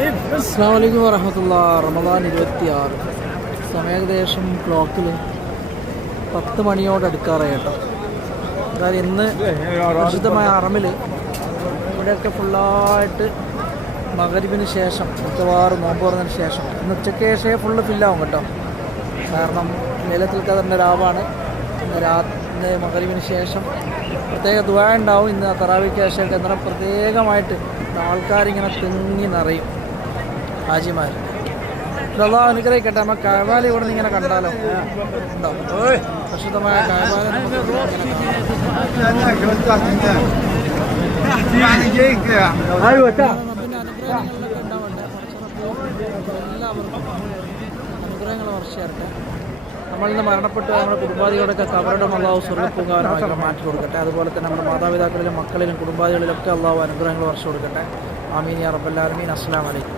അസ്സലാമു അലൈക്കും വറഹ്മത്തുള്ളാഹി. റമദാൻ 26 സമയം ഏകദേശം ക്ലോക്കിൽ 10 മണിയോട് അടുക്കാറായി കേട്ടോ. അതായത് ഇന്ന് പ്രസിദ്ധമായ ഹറമിൽ ഇവിടെയൊക്കെ ഫുള്ളായിട്ട് മഗ്‌രിബിന് ശേഷം മിക്കവാറും നോമ്പ് തുറന്നതിന് ശേഷം ഇന്ന് ഉച്ചയ്ക്ക് ശേഷമേ ഫുള്ള് ഫില്ലാവും കേട്ടോ. കാരണം ലൈലത്തുൽ ഖദറിൻ്റെ രാവാണ്. ഇന്ന് മഗ്‌രിബിന് ശേഷം പ്രത്യേക ദുആ ഉണ്ടാവും. ഇന്ന് തറാവീഹ്ക്ക് ശേഷമൊക്കെ എന്നാൽ പ്രത്യേകമായിട്ട് ആൾക്കാരിങ്ങനെ തിങ്ങി നിറയും. ഹാജിമാർ അല്ലാഹു അനുഗ്രഹിക്കട്ടെ. നമുക്ക് കഅബയിൽ ഇവിടെ നിന്ന് ഇങ്ങനെ കണ്ടാലോ, ഉണ്ടോ പ്രസിദ്ധമായ കഅബയിൽ അനുഗ്രഹങ്ങൾ വർഷിച്ചേരട്ടെ. നമ്മളിൽ നിന്ന് മരണപ്പെട്ട് നമ്മുടെ കുടുംബാദികളൊക്കെ കബറുടെ അല്ലാഹു സ്വർഗ്ഗപ്പൂങ്കാവനമാക്കി മാറ്റി കൊടുക്കട്ടെ. അതുപോലെ തന്നെ നമ്മുടെ മാതാപിതാക്കളിലും മക്കളിലും കുടുംബാദികളിലൊക്കെ അല്ലാഹു അനുഗ്രഹങ്ങൾ വർഷിച്ചു കൊടുക്കട്ടെ. ആമീൻ യാ റബ്ബൽ ആലമീൻ. അസ്സലാമു അലൈക്കും.